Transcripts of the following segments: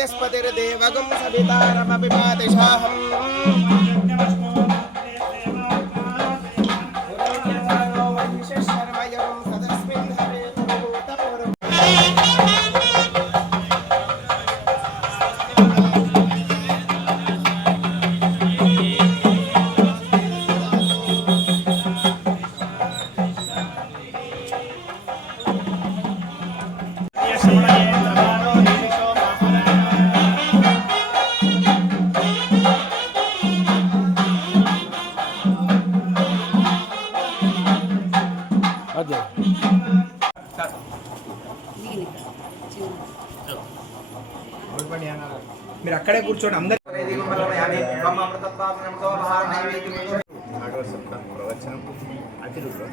वयस्पतिर्देवगुं सवितारमपि मातिशाहम् మీరు అక్కడే కూర్చోండి అందరు ప్రవచనం అతిరుద్రం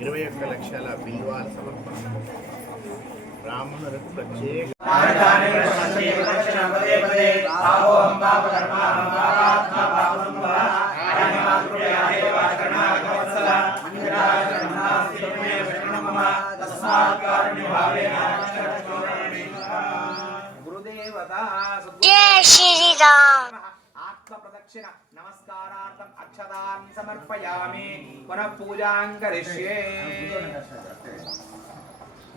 ఇరవై ఒక్క లక్షల బిల్వాల సమర్పణ. బ్రాహ్మణులకు ప్రత్యేక నమస్కారార్థం అక్షతాన్ సమర్పయామి పునః పూజాం కరిష్యే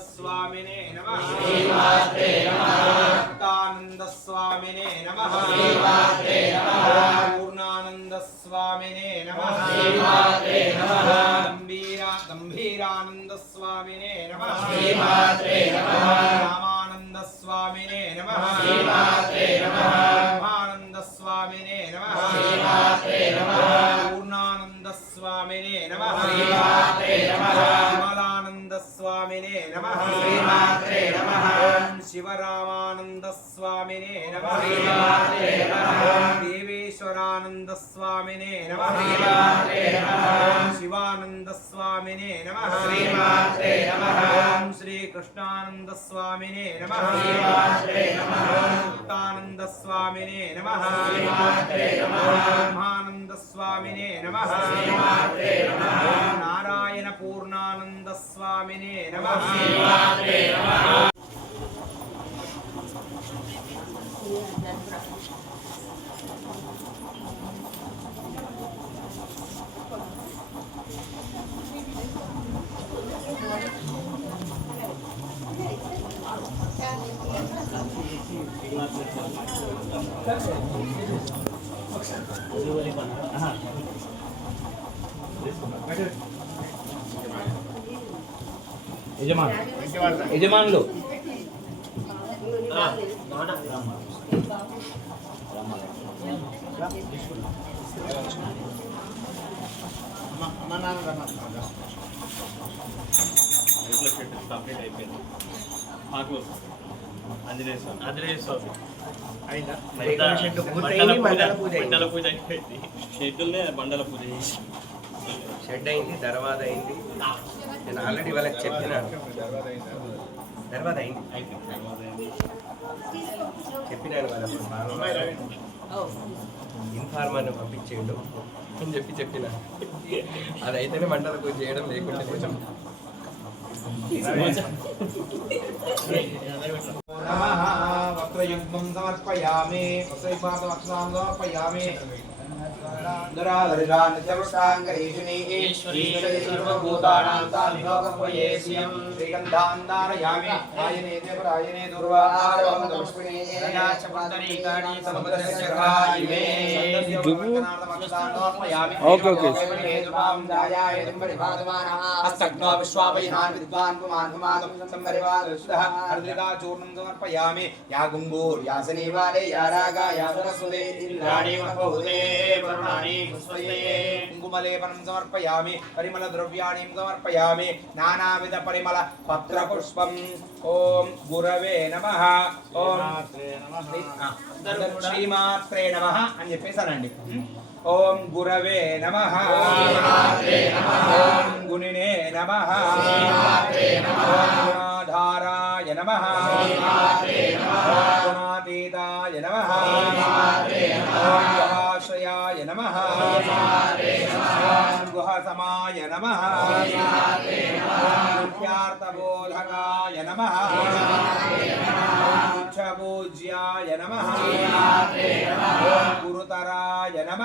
స్వామినే నమ. స్వామినే నమ. భక్తానంద స్వామినే నమ. పూర్ణానంద స్వామినే నమ. గంభీరా గంభీరానంద స్వామినే నమ. రామానంద స్వామినే నమ. బ్రహ్మానంద స్వామినే నమ. పూర్ణానంద స్వామినే నమ. స్వామినే నమ. శివరామానంద స్వామినే నమ. దేవేశ్వరానంద స్వామినే నమ. ఓం శివానంద స్వామినే నమ. ఓం శ్రీకృష్ణానంద స్వామినే నమ. ముక్తానంద స్వామినే నమ. బ్రహ్మానంద స్వామినే నమ. నారాయణ పూర్ణానంద స్వామినే నమ. యజమాన్ యజమానులు మా నాన్న యజమాన్. యజమానులు. అయిపోయింది మాకు ఆంజనేయ స్వామి. ఆంజనేయ స్వామి. అయిందా. బండల పూజ అయిపోయింది. షెడ్యూల్నే బండల పూజ చేసి. షెడ్ అయింది తర్వాత అయింది. నేను ఆల్రెడీ వాళ్ళకి చెప్పినాను. తర్వాత అయింది? చెప్పినాను వాళ్ళకి ఇన్ఫార్మర్ని పంపించేయండు. అని చెప్పి చెప్పిన అదైతేనే పూజ చేయడం లేకుంటే కొంచెం నమః వస్త్రయుగ్మం సమర్పయామి వస్త్రైపాదవక్షాం సమర్పయామి దురాధరిషాన్ నిత్యవృష్టాంగరీషిణీ ఈశ్వరీ సర్వభూతానాం తామిలోకపయేస్యం శ్రీగంధాన్ ధారయామి ఆయనే దేవరాయనే దుర్వారోహం పుష్పిణీ ఓకే ఓకే హస్తగ్నో విశ్వాపైనాన్ విద్వాన్ పుమాన్ పుమానం సంపరివాదృష్టః హర్ద్రికా చూర్ణం సమర్పయామి యా గుంగూర్ యా శనివారే యా రాగా యా సరస్వతే ఇంద్రాణి మహోదే వరుణాని స్వస్వయే కుంకుమలేపనం సమర్పయామి పరిమళ ద్రవ్యాణి సమర్పయామి నానావిధ పరిమళ పత్రపుష్పం ఓం గురవే నమ ఓం శ్రీమాత్రే నమ అని చెప్పేసి అనండి. ఓం గురవే నమ ఓం గుణినే నమ గుణాధారాయ నమ గుణాతీతాయ నమ నమ. ఓం గుహసమాయ నమ. ముఖ్యార్థబోధకాయ నమ. పూజ్యాయ నమ. గురుతరాయ నమ.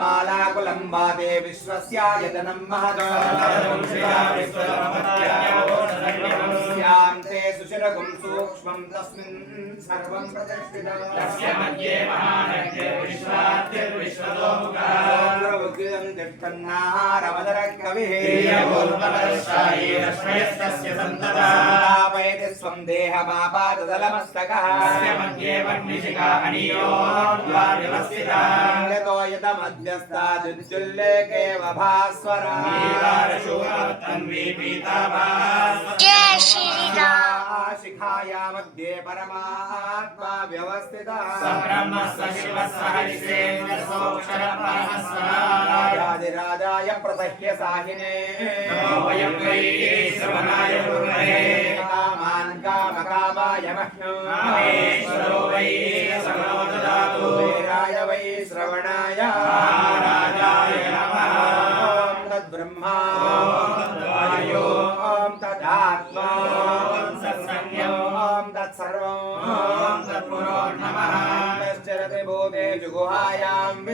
మాలాకులంబాదే విశ్వస్యాయతనం సుశిరగుం సూక్ష్మం తస్మిన్ సర్వం ప్రదర్శితం తిష్టన్నారమదర కవి సంతాపయతి స్వం దేహమాపాదలమస్తక లింగతో యతమధ్యస్థాదుల్లేకేవ భాస్వరా జై శ్రీరామ్ శిఖాయా మధ్యే పరమాత్మా వ్యవస్థిత రాజాదిరాజాయ ప్రసహ్య సాహినే కామాన్ కామకామాయ మహ్యేరాయ వై శ్రవణాయ ఓం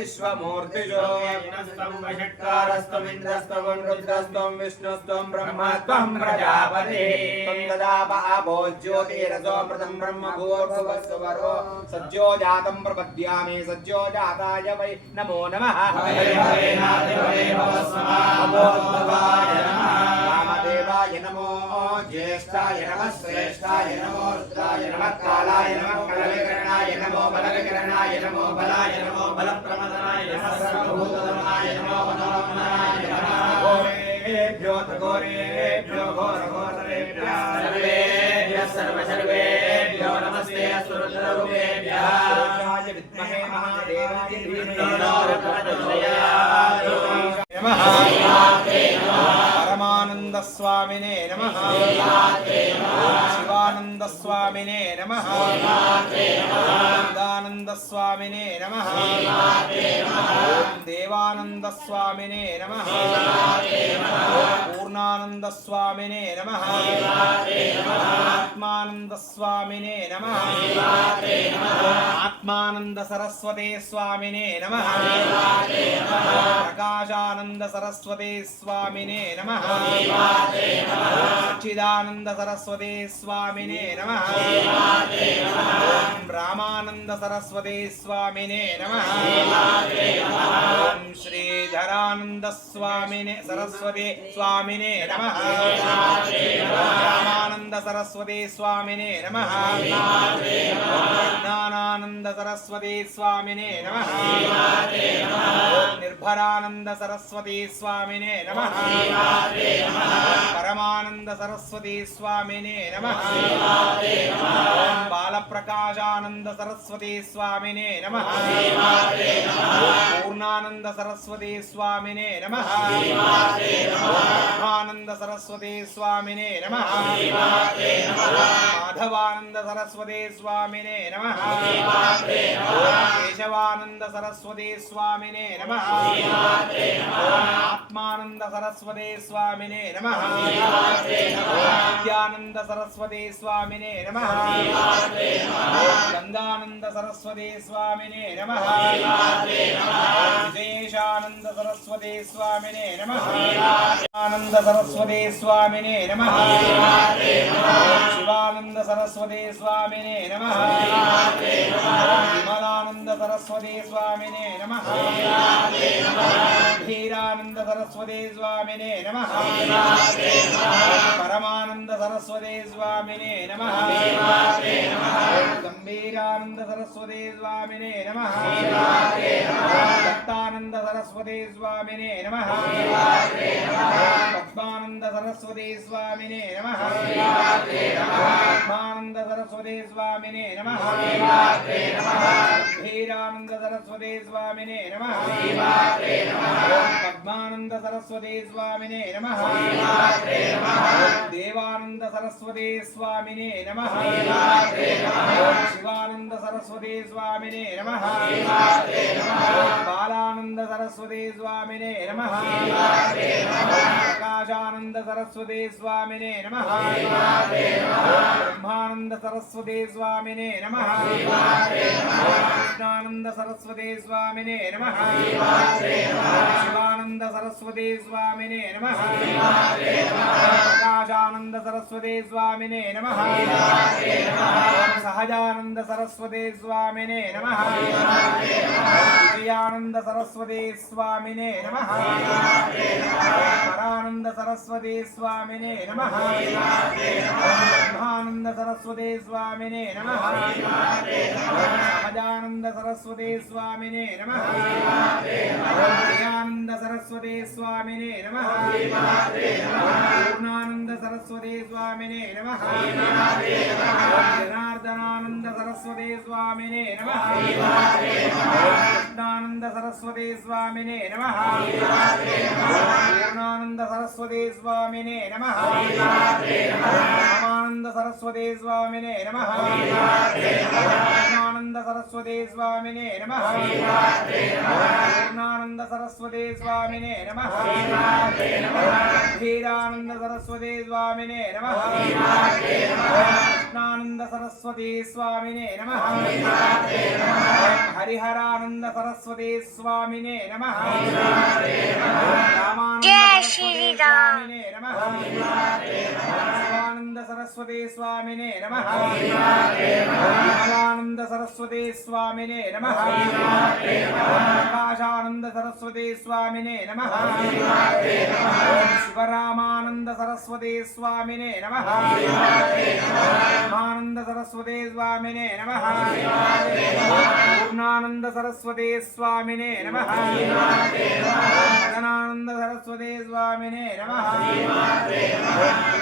विश्वमूर्तिजो यज्ञस्त्वं वषट्कारस्त्वमिन्द्रस्त्वं रुद्रस्त्वं विष्णुस्त्वं ब्रह्मत्वं प्रजापते त्वं ददाप आभो ज्योतिरसोऽमृतं ब्रह्मभूर्भुवस्वरो सज्जो जातं प्रपद्यामि सज्जो जाताय वै नमो नमः वामदेवाय नमो ज्येष्ठाय नमः श्रेष्ठाय नमो रुद्राय नमः कालाय नमः बलाय नमो बलविकरणाय नमो बलाय नमो बलप्रमदनाय नमः सर्वभूतदमनाय नमो मनोरमणाय नमः गोरेभ्यो तगोरेभ्यो घोरघोरेभ्यः सर्वेभ्यः सर्वसर्वेभ्यो नमस्ते असुरसरूपेभ्यः सूर्याय विद्महे महादेवाय धीमहि नमः परमानन्दस्वामिने नमः शिवानन्द శివానంద స్వామినే నమ. ఆనందానంద నమ. దేవానంద నమ. పూర్ణానంద నమ. ఆత్మానంద నమ. ఆత్మానంద సరస్వతే స్వామినే నమ. ప్రకాశానంద సరస్వతే స్వామినే నమ. సచ్చిదానంద సరస్వతే స్వామినే నమ. రామానంద సరస్వతే స్వామినే నమ. ఓం శ్రీధరానంద స్వామినే సరస్వతి స్వామినే నమ. రామానంద సరస్వతి స్వామినే నమ. జ్ఞానానంద సరస్వతి స్వామినే నమ. నిర్భరానంద సరస్వతి స్వామినే నమ. పరమానంద సరస్వతి స్వామినే నమ. బాలప్రకాశానంద సరస్వతి స్వామినే నమ. పూర్ణానంద సరస్వతి స్వామినే నమ. ఆనంద సరస్వతి స్వామినే నమ. మాధవానంద సరస్వతి స్వామినే నమ. కేశవానంద సరస్వతి స్వామినే నమ. ఆత్మానంద సరస్వతి స్వామినే నమ. విద్యానంద సరస్వతి స్వామినే నమ. గంగానంద సరస్వతి స్వామినే నమ. విజయేశానంద సరస్వతి స్వామినే నమ. ఆనంద సరస్వతి స్వామినే నమ. శివానంద సరస్వతి స్వామినే నమ. విమలానంద సరస్వతి స్వామినే నమ. ధీరానంద సరస్వతి స్వామినే నమ. పరమానంద సరస్వతి స్వామినే నమ. గంభీరానంద సరస్వతి స్వామినే నమ. దత్తానంద సరస్వతి స్వామినే నమ. పద్మానంద సరస్వతి స్వామినే నమ. పద్మానంద సరస్వతి స్వామినే నమ. ధీరానంద సరస్వతి స్వామినే నమ. పద్మానంద సరస్వతి స్వామినే నమ. దేవానంద సరస్వతి స్వామినే నమ. శివానంద సరస్వతి స్వామినే నమ. బాలానంద సరస్వతి స్వామినే నమ. సరస్వతి స్వామినే నమ. బ్రహ్మానంద సరస్వతి స్వామినే నమ. కృష్ణానంద సరస్వతి స్వామినే నమ. శివానంద సరస్వతి స్వామినే నమ. ప్రకాశానంద సరస్వతి స్వామినే నమ. సహజానంద సరస్వతి స్వామినే నమ. విజయానంద సరస్వతి స్వామినే నమ. పరానంద సరస్వతి సరస్వతి స్వామినే నమ. బ్రహ్మానంద సరస్వతి స్వామినే నమ. సహజానంద సరస్వతి స్వామినే నమ. విజయానంద సరస్వతి స్వామినే నమ. పూర్ణానంద సరస్వతి స్వామినే నమ. జనార్దనానంద సరస్వతి స్వామినే నమ కృష్ణానంద సరస్వతి స్వామినే నమ పూర్ణానంద సరస్వతి స్వామినే నమ రామానంద సరస్వతి స్వామినే నమ కృష్ణానంద సరస్వతి స్వామినే నమ పూర్ణానంద సరస్వతి స్వామినే నమ ధీరానంద సరస్వతి స్వామినే నమ కృష్ణానంద సరస్వతి సరస్వతి స్వామినే నమ. రామానంద జై సరస్వతి. స్వామినే నమ. శివానంద సరస్వతి స్వామినే నమ. విమలానంద సరస్వతి స్వామినే నమ. ప్రకాశానంద సరస్వతి స్వామినే నమ. శివరామానంద సరస్వతి స్వామినే నమ. ఆనంద సరస్వతి స్వామినే నమ. పూర్ణానంద సరస్వతి స్వామినే నమ. మదనానంద సరస్వతి స్వామినే నమ.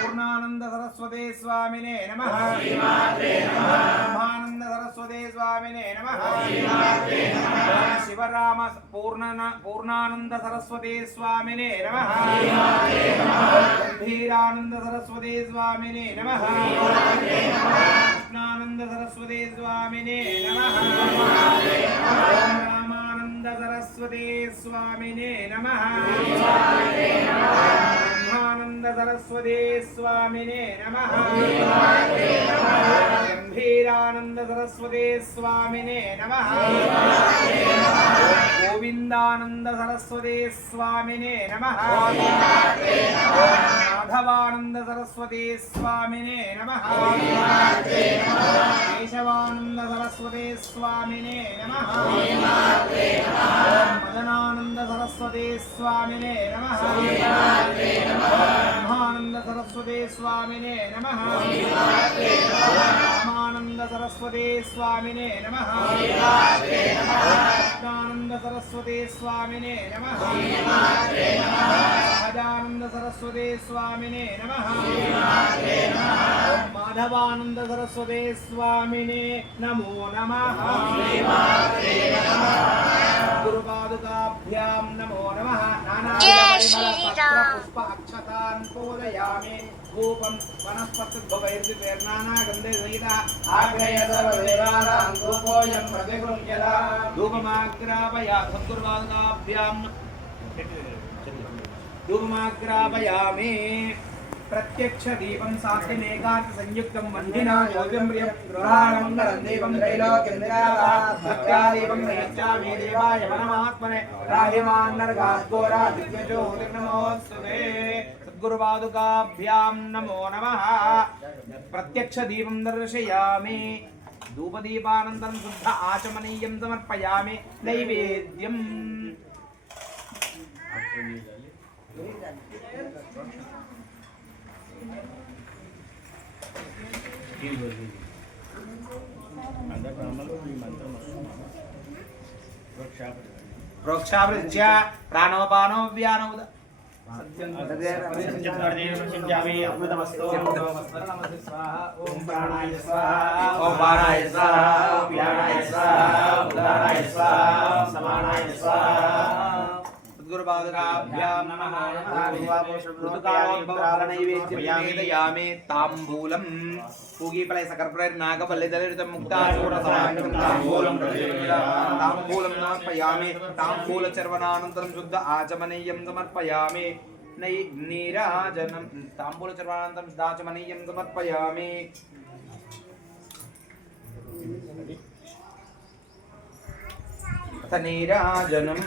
పూర్ణానంద సరస్వతి స్వామినే నమ. బ్రహ్మానంద సరస్వతి స్వామినే నమ. శివరామ పూర్ణ పూర్ణానంద సరస్వతి స్వామినే నమ. గంభీరానంద సరస్వతి స్వామినే నమ. కృష్ణానంద సరస్వతి స్వామినే నమ. రామానంద సరస్వతి స్వామినే నమ. బ్రహ్మానంద సరస్వతి స్వామినే నమ. గంభీరానంద సరస్వతి స్వామినే నమ. గోవిందానంద సరస్వతి స్వామినే నమ. మాధవానంద సరస్వతి స్వామినే నమ. కేశవానంద సరస్వతి స్వామినే నమ మదనానంద సరస్వతి స్వామినే నమ బ్రహ్మానంద సరస్వతి స్వామినే నమ రామానంద సరస్వతి స్వామినే నమ కృష్ణానంద సరస్వతి స్వామినే నమ సహజానంద సరస్వతి స్వామినే నమ మాధవానంద సరస్వతే స్వామినే నమో నమ గురుపాదుకాభ్యాం నమో నమ జై శ్రీరామ్. పుష్ప అక్షతాన్ పూజయామి ధూపం వనస్పతిర్భవైర్దివేర్నానాగంధే సహిత ఆగ్రయ సర్వదేవానాం ధూపోయం ప్రతిగృహ్యత ధూపమాగ్రాపయ సద్గురుపాదుకాభ్యాం ధూపమాగ్రాపయామి ప్రత్యక్ష దీపం సాత్యమేకాంత సంయుక్తం వందినా యోగ్యం ప్రియం గృహానందరం దీపం త్రైలోక్యం నయచ్చామి దేవాయ మనమాత్మనే రాహిమాన్నర్గాద్గోరా దివ్యజ్యోతిర్నమోస్తుతే సద్గురుపాదుకాభ్యాం నమో నమః. ప్రత్యక్ష దీపం దర్శయామి. ధూపదీపానంతరం శుద్ధ ఆచమనీయం సమర్పయామి. నైవేద్యం. ప్రోక్షాభృత్య ప్రాణోపానో వ్యానోద ఓం ప్రాణాయ స్వాహ ఓం ప్రాణాయ స్వాహ. ఓం వ్యానాయ స్వాహ ఉదానాయ స్వాహ సమానాయ స్వాహ. ऋतुर्वादकाभ्यां नमः ऋतुकावपुरुषवृत्तायामे ताम्बूलम् पूगीपलय सकर्परेर नागपल्लिदलितं मुक्तासूरसमाङ्गं ताम्बूलं ताम्बूलं नार्पयामि ताम्बूलचर्वणानन्तरं शुद्ध आचमनीयं समर्पयामि नीराजनं ताम्बूलचर्वणानन्तरं शुद्धाचमनीयं समर्पयामि नीराजनम्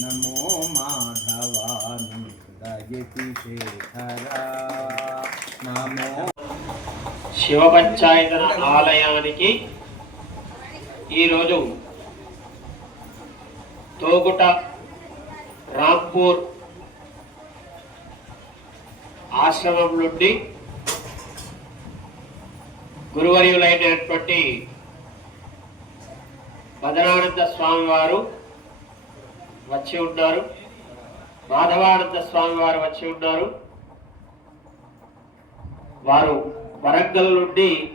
నమో మాధవానందయతి శేఖరా. నమో శివ పంచాయతన ఆలయానికి ఈరోజు తోగుట రాంపూర్ ఆశ్రమం నుండి గురువర్యులైనటువంటి మదనానంద స్వామి వారు వచ్చి ఉన్నారు. మాధవానంద స్వామి వారు వచ్చి ఉన్నారు. వారు వరంగల్ నుండి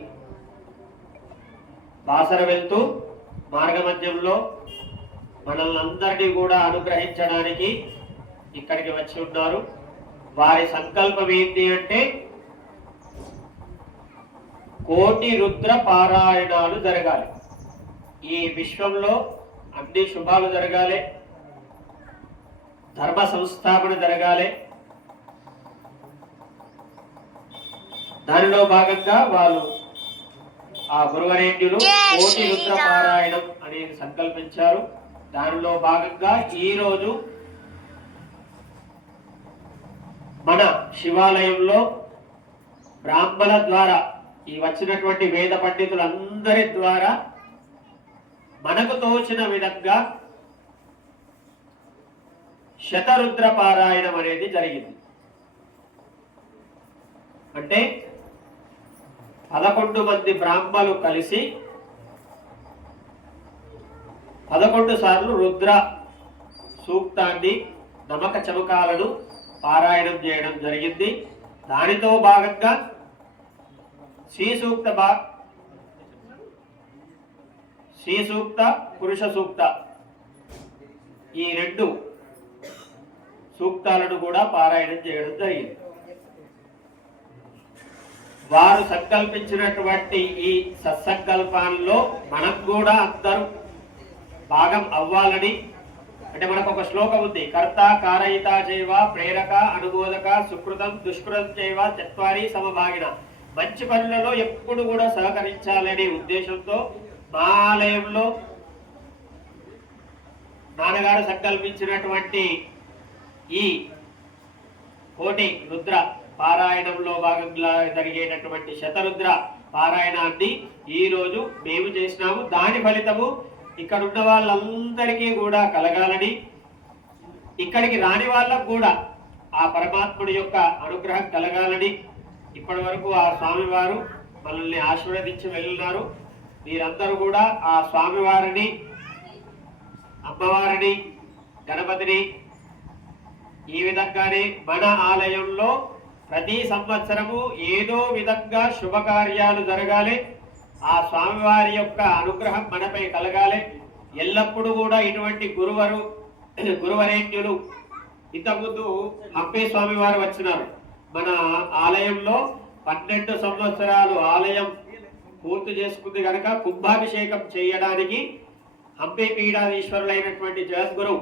బాసర వెళ్తూ మార్గమధ్యంలో మనల్ని అందరినీ కూడా అనుగ్రహించడానికి ఇక్కడికి వచ్చి ఉన్నారు. వారి సంకల్పం ఏంటి అంటే కోటి రుద్ర పారాయణాలు జరగాలి. ఈ విశ్వంలో అన్ని శుభాలు జరగాలి. ధర్మ సంస్థాపన జరగాలి. దానిలో భాగంగా వాళ్ళు ఆ గురువరేణ్యులు కోటి రుద్ర పారాయణం అనేది సంకల్పించారు. దానిలో భాగంగా ఈ రోజు మన శివాలయంలో బ్రాహ్మణ ద్వారా ఈ వచ్చినటువంటి వేద పండితులందరి ద్వారా మనకు తోచిన విధంగా శతరుద్ర పారాయణం అనేది జరిగింది. అంటే పదకొండు మంది బ్రాహ్మలు కలిసి పదకొండు సార్లు రుద్ర సూక్తాన్ని నమక చమకాలను పారాయణం చేయడం జరిగింది. దానితో భాగంగా శ్రీ సూక్త బా శ్రీ సూక్త పురుష సూక్త ఈ రెండు సూక్తాలను కూడా పారాయణం చేయడం జరిగింది. వారు సంకల్పించినటువంటి ఈ సత్సంకల్పాల్లో మనం కూడా అందరూ భాగం అవ్వాలని అంటే మనకు ఒక శ్లోకం ఉంది. కర్త కారయిత చేవ ప్రేరక అనుబోధక సుకృతం దుష్కృతం చేవ చత్వారి సమభాగిన. మంచి పనులలో ఎప్పుడు కూడా సహకరించాలనే ఉద్దేశంతో మా ఆలయంలో నాన్నగారు సంకల్పించినటువంటి ఈ కోటి రుద్ర పారాయణంలో భాగంగా జరిగేటటువంటి శతరుద్ర పారాయణాన్ని ఈ రోజు మేము చేసినాము. దాని ఫలితము ఇక్కడ ఉన్న వాళ్ళందరికీ కూడా కలగాలని ఇక్కడికి రాని వాళ్ళకు కూడా ఆ పరమాత్ముడి యొక్క అనుగ్రహం కలగాలని ఇప్పటి వరకు ఆ స్వామివారు మనల్ని ఆశీర్వదించి వెళ్ళినారు. మీరందరూ కూడా ఆ స్వామివారిని అమ్మవారిని గణపతిని ఈ విధంగానే మన ఆలయంలో ప్రతి సంవత్సరము ఏదో విధంగా శుభకార్యాలు జరగాలి. ఆ స్వామివారి యొక్క అనుగ్రహం మనపై కలగాలి. ఎల్లప్పుడూ కూడా ఇటువంటి గురువరు గురువరేణ్యులు ఇంతకుముందు హంపే స్వామివారు వచ్చినారు. మన ఆలయంలో పన్నెండు సంవత్సరాలు ఆలయం పూర్తి చేసుకుంది కనుక కుంభాభిషేకం చేయడానికి హంపి పీఠాధీశ్వరులైనటువంటి జగద్గురు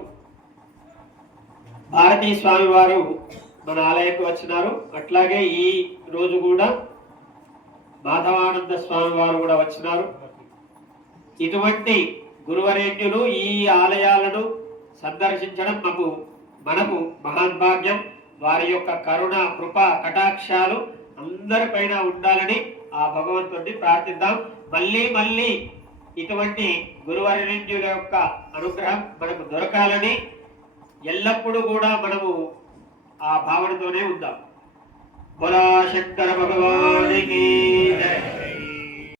భారతీ స్వామి వారు మన ఆలయంకు వచ్చినారు. అట్లాగే ఈ రోజు కూడా మాధవానంద స్వామి వారు కూడా వచ్చినారు. ఇటువంటి గురువరేణ్యులు ఈ ఆలయాలను సందర్శించడం మాకు మనకు మహాన్భాగ్యం వారి యొక్క కరుణ కృప కటాక్షాలు అందరిపైన ఉండాలని ఆ భగవంతుడిని ప్రార్థిద్దాం. మళ్ళీ మళ్ళీ ఇటువంటి గురువరణ్యుల యొక్క అనుగ్రహం మనకు దొరకాలని ఎల్లప్పుడూ కూడా మనము ఆ భావనతోనే ఉందాం. బోలా శంకర భగవానికి